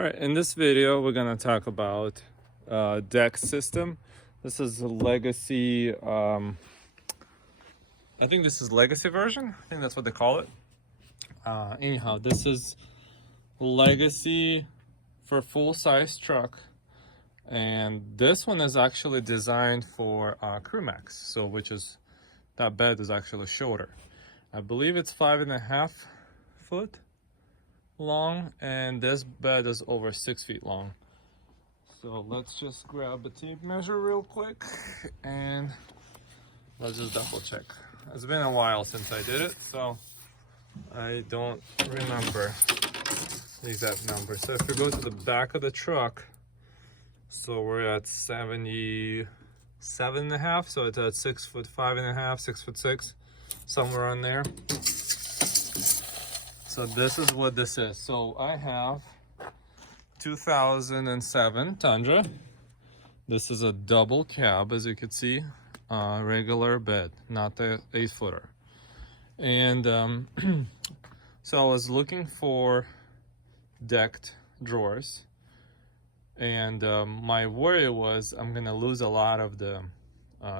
All right, in this video, we're gonna talk about deck system. This is a legacy, I think this is legacy version. I think that's what they call it. Anyhow, this is legacy for full-size truck. And this one is actually designed for crew max. So which is, that bed is actually shorter. I believe it's 5.5 foot long, and this bed is over 6 feet long. So let's just grab a tape measure real quick and let's just double check. It's been a while since I did it, so I don't remember the exact number. So if we go to the back of the truck, so we're at 77.5, so it's at 6'5.5", 6'6", somewhere on there. So this is what this is. So I have 2007 Tundra. This is a double cab, as you can see, regular bed, not the 8-footer. And so I was looking for decked drawers, and my worry was I'm gonna lose a lot of the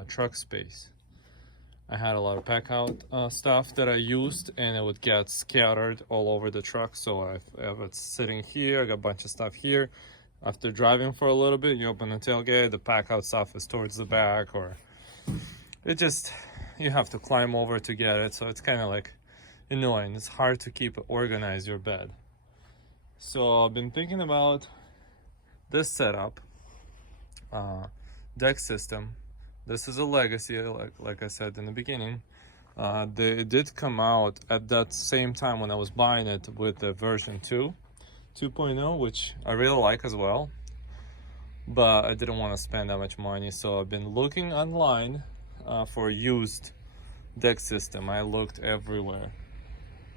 truck space. I had a lot of pack out stuff that I used, and it would get scattered all over the truck. So I have it sitting here, I got a bunch of stuff here. After driving for a little bit, you open the tailgate, the pack out stuff is towards the back, or it just, you have to climb over to get it. So it's kind of like annoying. It's hard to keep organize your bed. So I've been thinking about this setup, deck system. This is a legacy, like I said in the beginning. They did come out at that same time when I was buying it with the version 2.0, which I really like as well. But I didn't want to spend that much money, so I've been looking online for used deck system. I looked everywhere.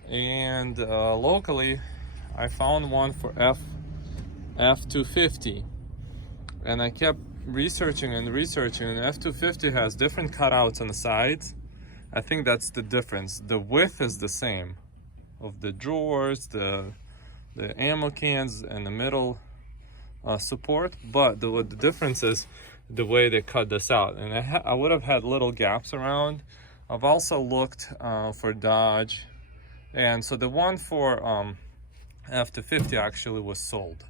And locally, I found one for F250. And I kept researching, and F250 has different cutouts on the sides. I think that's the difference. The width is the same of the drawers, the ammo cans, and the middle support, but what the difference is the way they cut this out. And I would have had little gaps around. I've also looked for Dodge, and so the one for F250 actually was sold.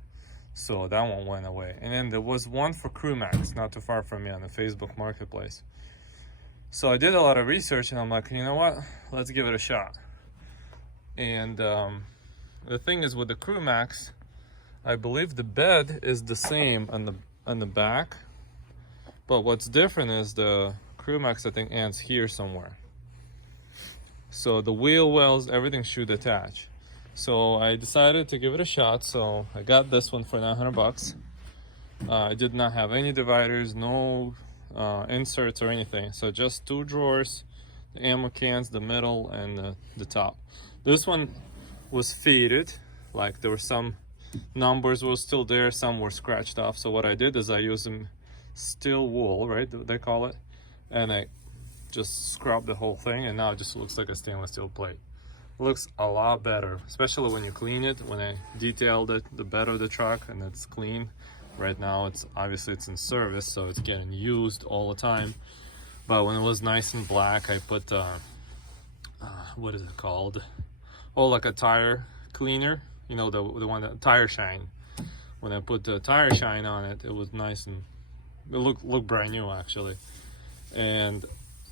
So that one went away. And then there was one for Crew Max, not too far from me, on the Facebook Marketplace. So I did a lot of research, and I'm like, you know what? Let's give it a shot. And the thing is, with the Crew Max, I believe the bed is the same on the back. But what's different is the Crew Max, I think, ends here somewhere. So the wheel wells, everything should attach. So I decided to give it a shot, so I got this one for 900 bucks. I did not have any dividers, no inserts or anything. So just 2 drawers, the ammo cans, the middle, and the top. This one was faded, like there were some numbers were still there, some were scratched off. So what I did is I used some steel wool, right, they call it, and I just scrubbed the whole thing, and now it just looks like a stainless steel plate. Looks a lot better, especially when you clean it. When I detailed it, the bed of the truck, and it's clean. Right now it's obviously it's in service, so it's getting used all the time. But when it was nice and black, I put what is it called? Oh, like a tire cleaner, you know, the one that tire shine. When I put the tire shine on it, it was nice, and it looked brand new actually. And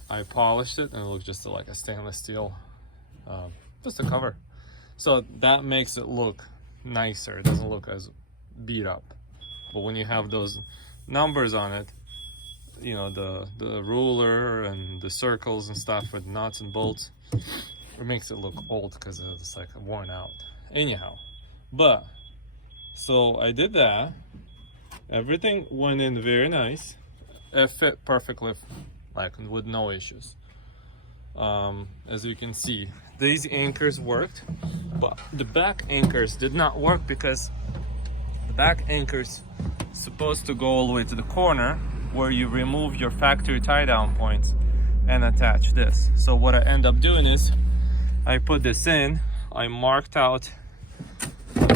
I polished it, and it looked just like a stainless steel, just a cover. So that makes it look nicer. It doesn't look as beat up. But when you have those numbers on it, you know, the ruler and the circles and stuff with nuts and bolts, it makes it look old because it's like worn out. Anyhow, but so I did that. Everything went in very nice. It fit perfectly, like with no issues. As you can see, these anchors worked, but the back anchors did not work because the back anchors supposed to go all the way to the corner where you remove your factory tie down points and attach this. So what I end up doing is I put this in, I marked out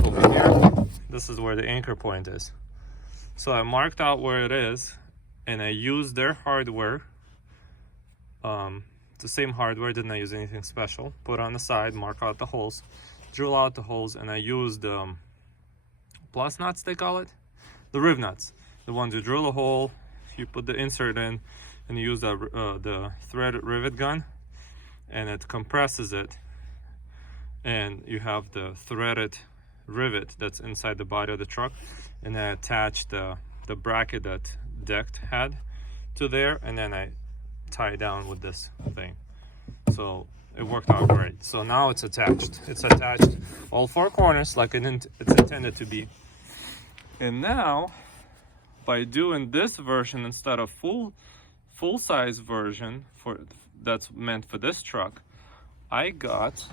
over here This is where the anchor point is. So I marked out where it is, and I used their hardware, the same hardware, didn't I use anything special. Put on the side, mark out the holes, drill out the holes, and I used plus nuts, they call it, the riv nuts, the ones you drill a hole, you put the insert in, and you use the threaded rivet gun, and it compresses it, and you have the threaded rivet that's inside the body of the truck, and I attached the bracket that DECKED had to there, and then I tie down with this thing. So it worked out great. So now it's attached. It's attached all four corners like it's intended to be. And now, by doing this version instead of full size version that's meant for this truck, I got,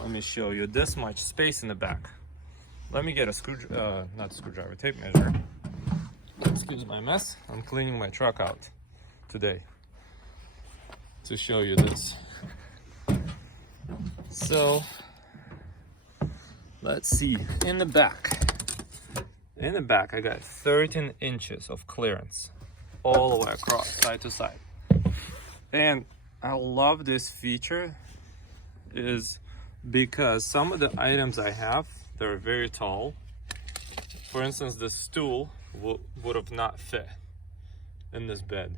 let me show you, this much space in the back. Let me get a not screwdriver, tape measure. Excuse my mess. I'm cleaning my truck out today to show you this. So let's see, in the back I got 13 inches of clearance all the way across, side to side. And I love this feature is because some of the items I have, they're very tall. For instance, this stool would have not fit in this bed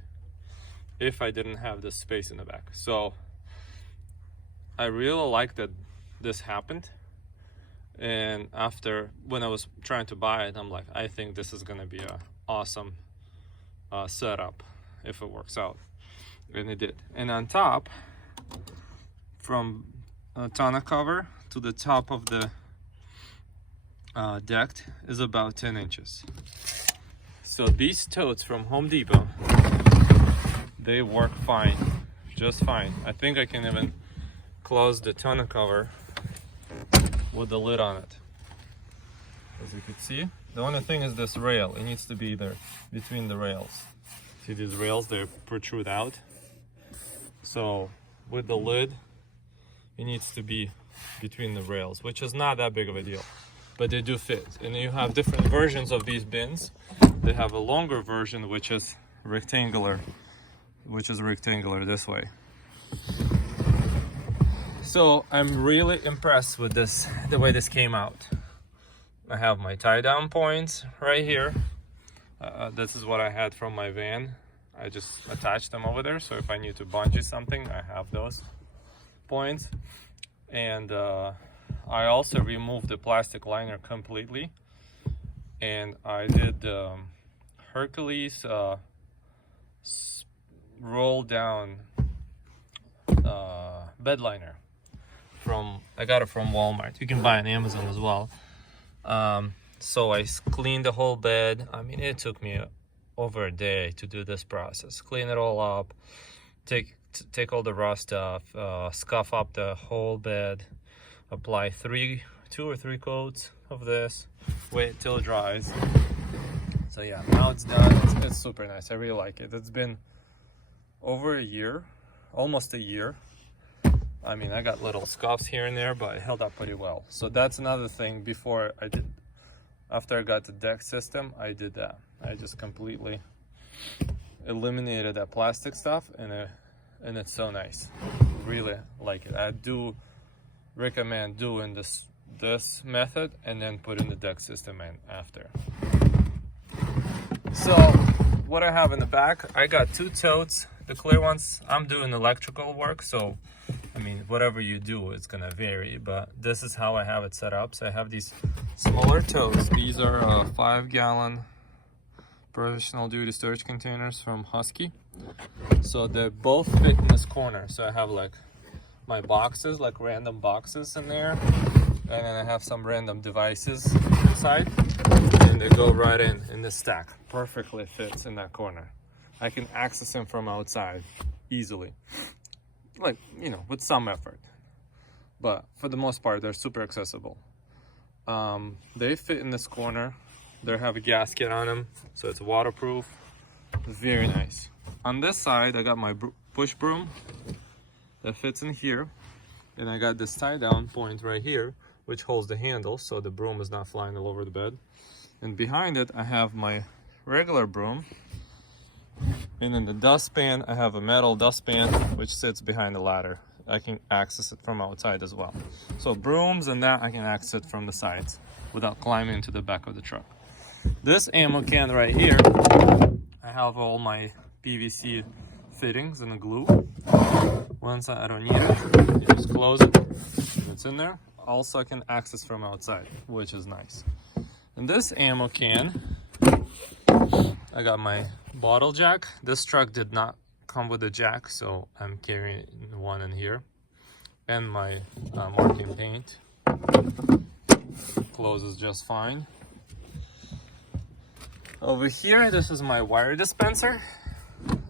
if I didn't have this space in the back. So I really like that this happened. And after, when I was trying to buy it, I'm like, I think this is gonna be a awesome setup if it works out. And it did. And on top, from tonneau cover to the top of the DECKED is about 10 inches. So these totes from Home Depot, they work fine, just fine. I think I can even close the tonneau cover with the lid on it. As you can see, the only thing is this rail. It needs to be there between the rails. See these rails, they protrude out. So with the lid, it needs to be between the rails, which is not that big of a deal, but they do fit. And you have different versions of these bins. They have a longer version, which is rectangular this way. So I'm really impressed with this, the way this came out. I have my tie down points right here. This is what I had from my van. I just attached them over there, so if I need to bungee something, I have those points. And I also removed the plastic liner completely, and I did Hercules roll down bed liner. I got it from Walmart. You can buy it on Amazon as well. So I cleaned the whole bed. I mean, it took me over a day to do this process. Clean it all up, take all the rust off, scuff up the whole bed, apply 2 or 3 coats of this, wait till it dries. So yeah, now it's done. It's super nice. I really like it. It's been over a year, almost a year. I mean, I got little scuffs here and there, but it held up pretty well. So that's another thing. After I got the DECKED system, I did that. I just completely eliminated that plastic stuff, and it's so nice. Really like it. I do recommend doing this method and then putting the DECKED system in after. So what I have in the back, I got 2 totes. The clear ones, I'm doing electrical work, so I mean, whatever you do, it's gonna vary, but this is how I have it set up. So I have these smaller totes. These are 5-gallon professional duty storage containers from Husky. So they both fit in this corner. So I have like my boxes, like random boxes in there, and then I have some random devices inside, and they go right in the stack. Perfectly fits in that corner. I can access them from outside easily, like, you know, with some effort, but for the most part they're super accessible. They fit in this corner. They have a gasket on them, so it's waterproof. Very nice. On this side I got my push broom that fits in here, and I got this tie down point right here, which holds the handle so the broom is not flying all over the bed. And behind it, I have my regular broom. And in the dustpan, I have a metal dustpan which sits behind the ladder. I can access it from outside as well. So brooms and that I can access it from the sides without climbing into the back of the truck. This ammo can right here, I have all my PVC fittings and the glue. Once I don't need it, you just close it, it's in there. Also I can access from outside, which is nice. In this ammo can, I got my bottle jack. This truck did not come with a jack, so I'm carrying one in here. And my marking paint closes just fine. Over here, this is my wire dispenser.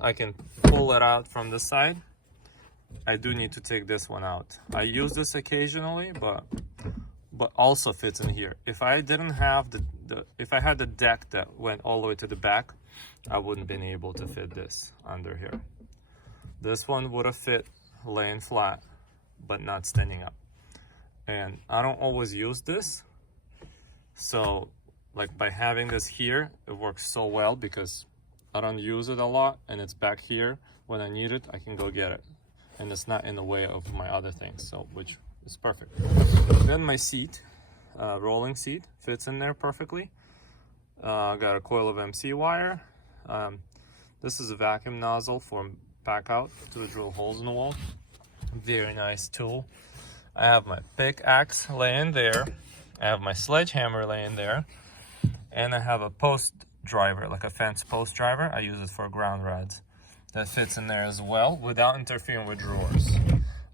I can pull it out from the side. I do need to take this one out. I use this occasionally, but also fits in here. If I didn't have if I had the deck that went all the way to the back, I wouldn't have been able to fit this under here. This one would have fit laying flat, but not standing up. And I don't always use this, so like by having this here, it works so well because I don't use it a lot and it's back here. When I need it, I can go get it. And it's not in the way of my other things, so which is perfect. Then my seat, rolling seat, fits in there perfectly. Got a coil of MC wire. This is a vacuum nozzle for back out to drill holes in the wall. Very nice tool. I have my pickaxe laying there. I have my sledgehammer laying there. And I have a post driver, like a fence post driver. I use it for ground rods. That fits in there as well without interfering with drawers.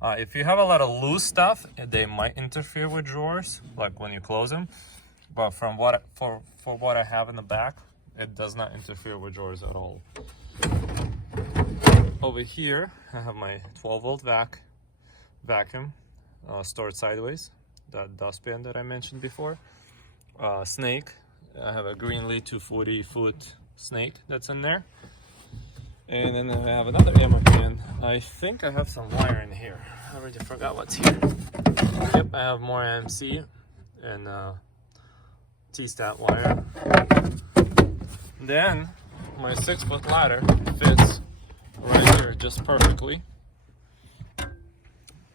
If you have a lot of loose stuff, they might interfere with drawers, like when you close them. But from what for what I have in the back, it does not interfere with drawers at all. Over here, I have my 12-volt vacuum stored sideways. That dustpan that I mentioned before. Snake. I have a Greenlee 240-foot snake that's in there. And then I have another ammo can. I think I have some wire in here. I already forgot what's here. Yep, I have more MC and T-stat wire. Then my 6-foot ladder fits right here just perfectly.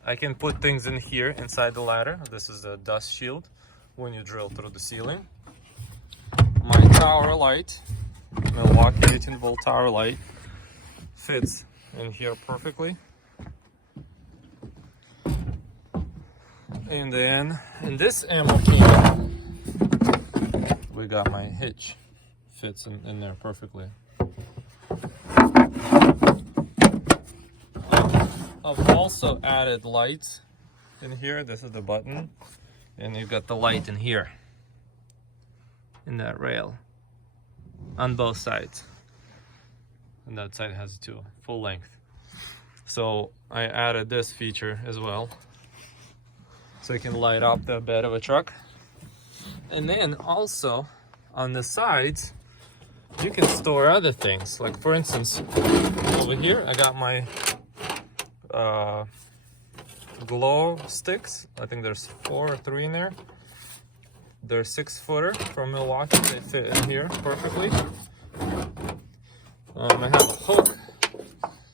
I can put things in here inside the ladder. This is a dust shield when you drill through the ceiling. My tower light, Milwaukee 18-volt tower light, fits in here perfectly. And then in this ammo can, we got my hitch, fits in there perfectly. I've also added lights in here. This is the button, and you've got the light in here, in that rail, on both sides. And that side has two, full length. So I added this feature as well, so you can light up the bed of a truck. And then also on the sides, you can store other things. Like for instance, over here, I got my glow sticks. I think there's 4 or 3 in there. They're 6-footer from Milwaukee. They fit in here perfectly. I have a hook.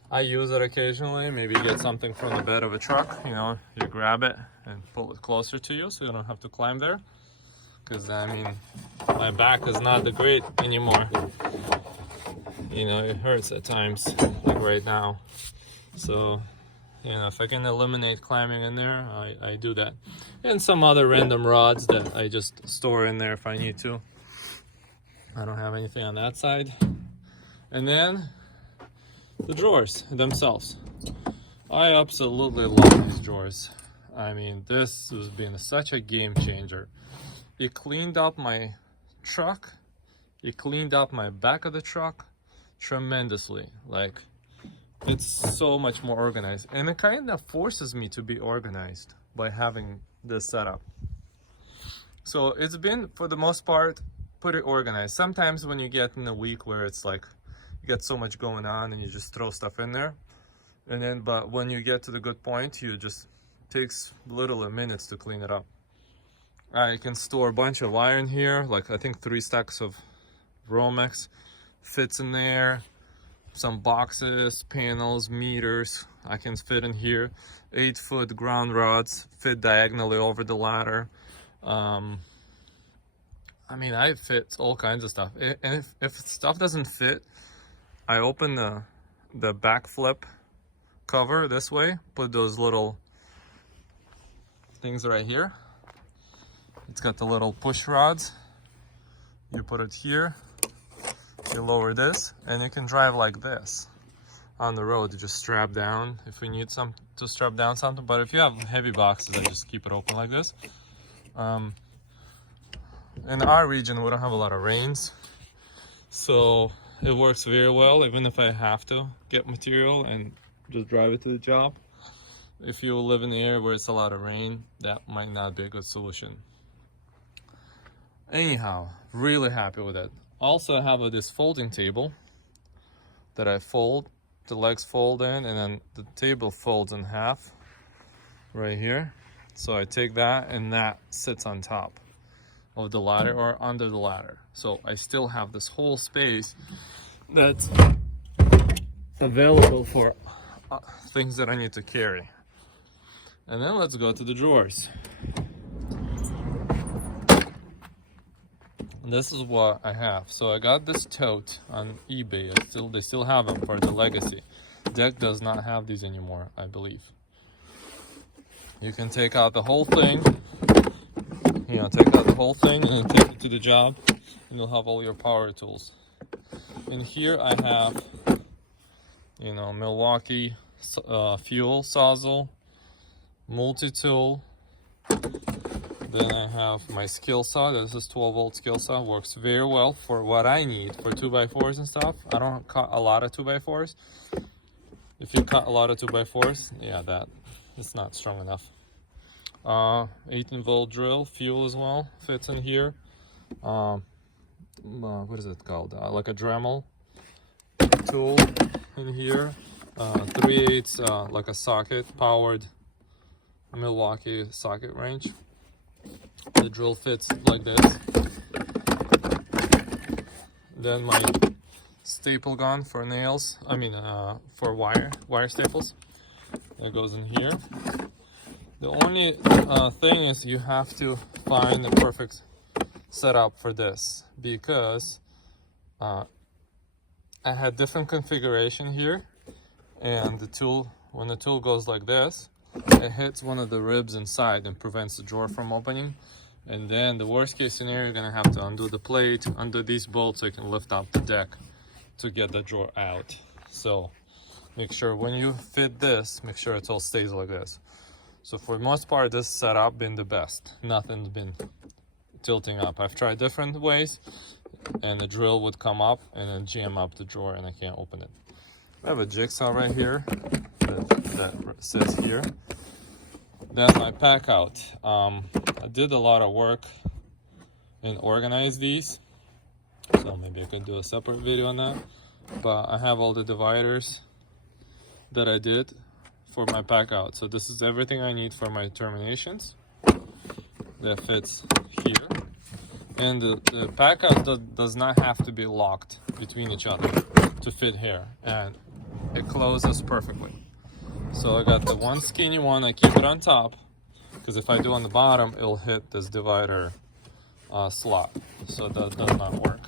I use it occasionally. Maybe get something from the bed of a truck. You know, you grab it and pull it closer to you so you don't have to climb there. Because I mean, my back is not that great anymore. You know, it hurts at times, like right now. So, you know, if I can eliminate climbing in there, I do that. And some other random rods that I just store in there if I need to. I don't have anything on that side. And then the drawers themselves. I absolutely love these drawers. I mean, this has been such a game changer. It cleaned up my truck. It cleaned up my back of the truck tremendously. Like, it's so much more organized. And it kind of forces me to be organized by having this setup. So it's been, for the most part, pretty organized. Sometimes when you get in a week where it's like, you get so much going on and you just throw stuff in there. And then, but when you get to the good point, you just takes literally minutes to clean it up. I can store a bunch of wire in here, like I think 3 stacks of Romex fits in there. Some boxes, panels, meters I can fit in here. 8-foot ground rods fit diagonally over the ladder. I mean, I fit all kinds of stuff. And if stuff doesn't fit, I open the back flip cover this way, put those little things right here. It's got the little push rods. You put it here, you lower this, and you can drive like this on the road. You just strap down if we need to strap down something. But if you have heavy boxes, I just keep it open like this. In our region, we don't have a lot of rains, so it works very well, even if I have to get material and just drive it to the job. If you live in the area where it's a lot of rain, that might not be a good solution. Anyhow, really happy with it. Also, I have this folding table that I fold, the legs fold in, and then the table folds in half right here. So I take that, and that sits on top of the ladder or under the ladder. So I still have this whole space that's available for things that I need to carry. And then let's go to the drawers. This is what I have. So I got this tote on eBay. They still have them for the Legacy. DECKED does not have these anymore, I believe. You can take out the whole thing. Take out the whole thing and take it to the job, and you'll have all your power tools. In here I have, Milwaukee fuel sawzall, multi-tool. Then I have my skill saw. This is 12-volt skill saw. Works very well for what I need for 2x4s and stuff. I don't cut a lot of 2x4s. If you cut a lot of 2x4s, yeah, that it's not strong enough. 18-volt drill, fuel as well, fits in here. What is it called? Like a Dremel tool in here. 3/8 like a socket, powered Milwaukee socket wrench. The drill fits like this. Then my staple gun for nails, for wire staples. That goes in here. The only thing is you have to find the perfect setup for this, because I had different configuration here, and when the tool goes like this, it hits one of the ribs inside and prevents the drawer from opening. And then the worst case scenario, you're gonna have to undo the plate, undo these bolts so you can lift up the deck to get the drawer out. So make sure when you fit this, make sure it all stays like this. So for the most part, this setup been the best. Nothing's been tilting up. I've tried different ways, and the drill would come up and then jam up the drawer, and I can't open it. I have a jigsaw right here that sits here. Then my pack out. I did a lot of work and organized these, so maybe I could do a separate video on that. But I have all the dividers that I did for my pack out. So this is everything I need for my terminations. That fits here. And the pack out does not have to be locked between each other to fit here. And it closes perfectly. So I got the one skinny one, I keep it on top, because if I do on the bottom, it'll hit this divider slot. So that does not work.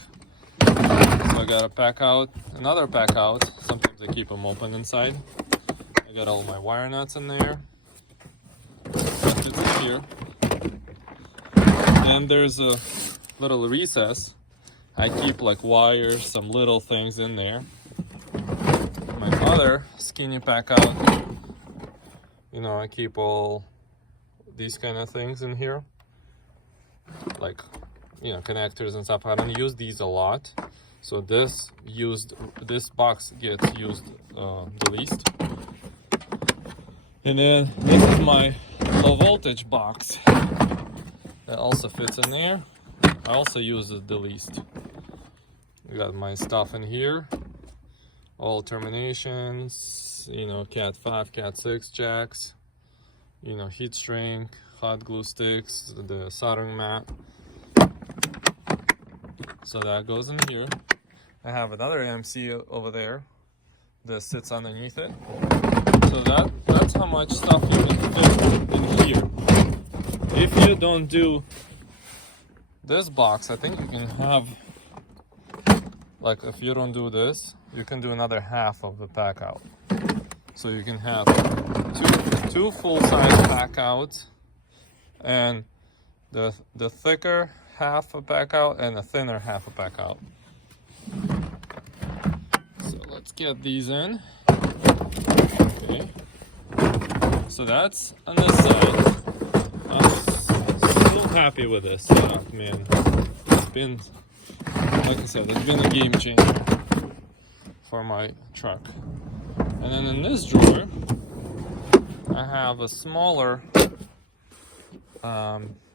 So I got a pack out, another pack out. Sometimes I keep them open inside. I got all my wire nuts in there. That fits in here. And there's a little recess. I keep like wires, some little things in there. My other skinny pack out, I keep all these kind of things in here, like connectors and stuff. I don't use these a lot, so this box gets used the least. And then this is my low voltage box that also fits in there. I also use it the least. I got my stuff in here, all terminations, Cat 5, Cat 6 jacks, heat shrink, hot glue sticks, the soldering mat. So that goes in here. I have another AMC over there that sits underneath it. So that's how much stuff you can fit in here. If you don't do this box, I think you can have, like, if you don't do this, you can do another half of the pack out. So you can have two full-size pack outs, and the thicker half a pack out and the thinner half a pack out. So let's get these in. Okay. So that's on this side. I'm so happy with this setup, man. It's been, like I said, it's been a game changer for my truck. And then in this drawer, I have a smaller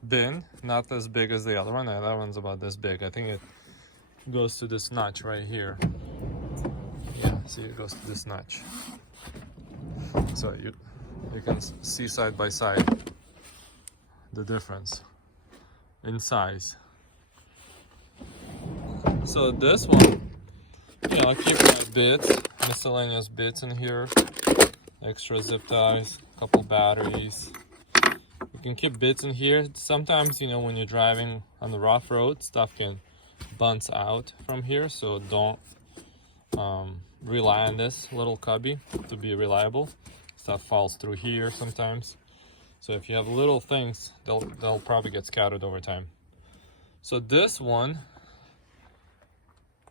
bin, not as big as the other one. That one's about this big. I think it goes to this notch right here. Yeah, see, it goes to this notch. So you can see side by side the difference in size. So this one, yeah, I'll keep my bits, miscellaneous bits in here, extra zip ties, couple batteries. You can keep bits in here. Sometimes, you know, when you're driving on the rough road, stuff can bounce out from here, so don't rely on this little cubby to be reliable. Stuff falls through here sometimes. So if you have little things, they'll probably get scattered over time. So this one,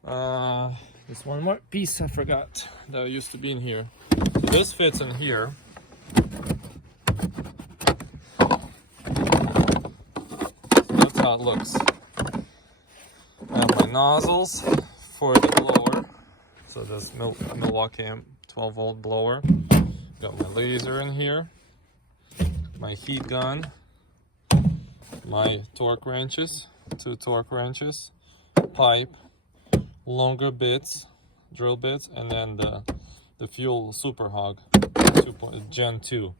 there's one more piece I forgot that used to be in here. So this fits in here. So that's how it looks. I have my nozzles for the blower. So this Milwaukee 12 volt blower. Got my laser in here. My heat gun. My torque wrenches. 2 torque wrenches. Pipe. Longer bits, drill bits, and then the fuel super hog Gen 2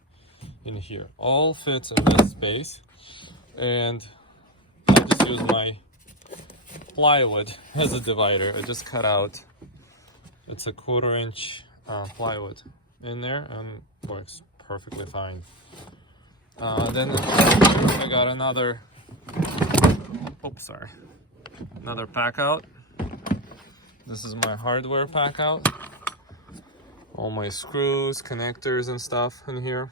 in here. All fits in this space, and I just use my plywood as a divider. I just cut out, it's a 1/4 inch plywood in there, and works perfectly fine. Then I got another, another pack out. This is my hardware pack out. All my screws, connectors and stuff in here.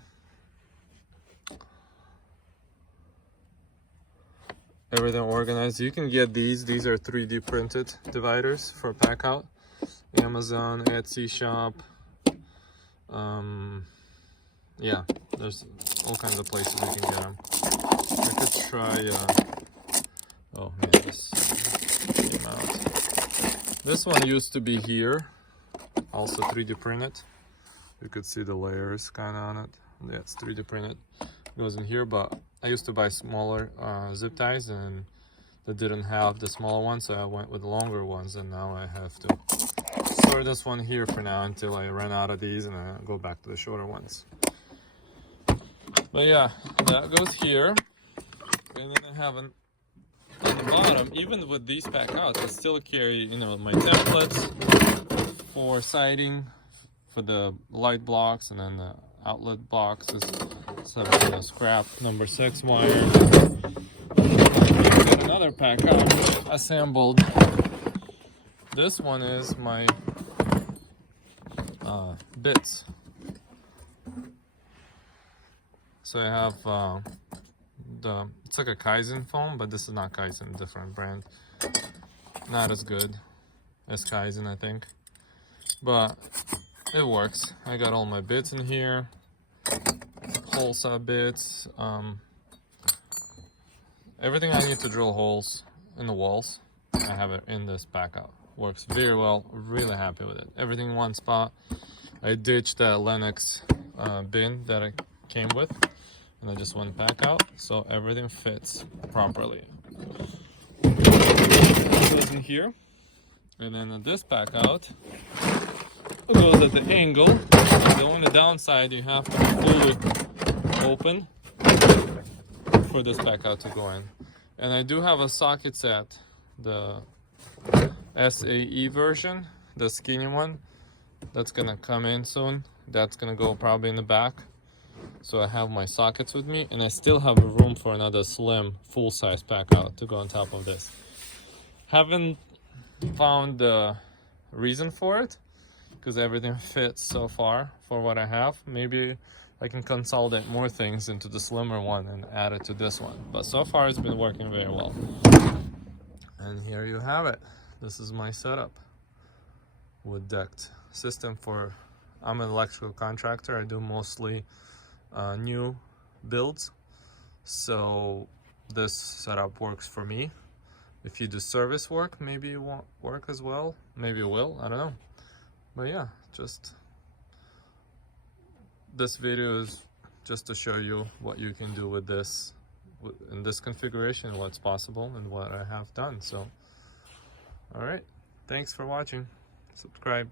Everything organized. You can get these. These are 3D printed dividers for pack out. Amazon, Etsy shop. Yeah, there's all kinds of places you can get them. I could try, oh man, this came out. This one used to be here, also 3D printed. You could see the layers kind of on it. Yeah, it's 3D printed. It goes in here, but I used to buy smaller zip ties, and they didn't have the smaller ones, so I went with the longer ones, and now I have to store this one here for now until I run out of these, and I go back to the shorter ones. But yeah, that goes here, and then I have an on the bottom. Even with these pack outs, I still carry, you know, my templates for siding, for the light blocks, and then the outlet boxes. So the scrap number 6 wire. Got another pack out assembled. This one is my bits. So I have it's like a Kaizen foam, but this is not Kaizen, different brand. Not as good as Kaizen, I think, but it works. I got all my bits in here, hole saw bits, everything I need to drill holes in the walls. I have it in this pack out. Works very well. Really happy with it. Everything in one spot. I ditched that Lennox bin that I came with, and I just went back out, so everything fits properly. It goes in here, and then this pack out goes at the angle. The only downside, you have to fully open for this back out to go in. And I do have a socket set, the SAE version, the skinny one, that's gonna come in soon. That's gonna go probably in the back. So I have my sockets with me, and I still have room for another slim full-size pack out to go on top of this. Haven't found the reason for it, because everything fits so far for what I have. Maybe I can consolidate more things into the slimmer one and add it to this one. But so far it's been working very well. And here you have it. This is my setup with DECKED system for, I'm an electrical contractor. I do mostly new builds. So this setup works for me. If you do service work, maybe it won't work as well. Maybe it will, I don't know. But yeah, just this video is just to show you what you can do with this in this configuration, what's possible and what I have done. So all right, thanks for watching. Subscribe.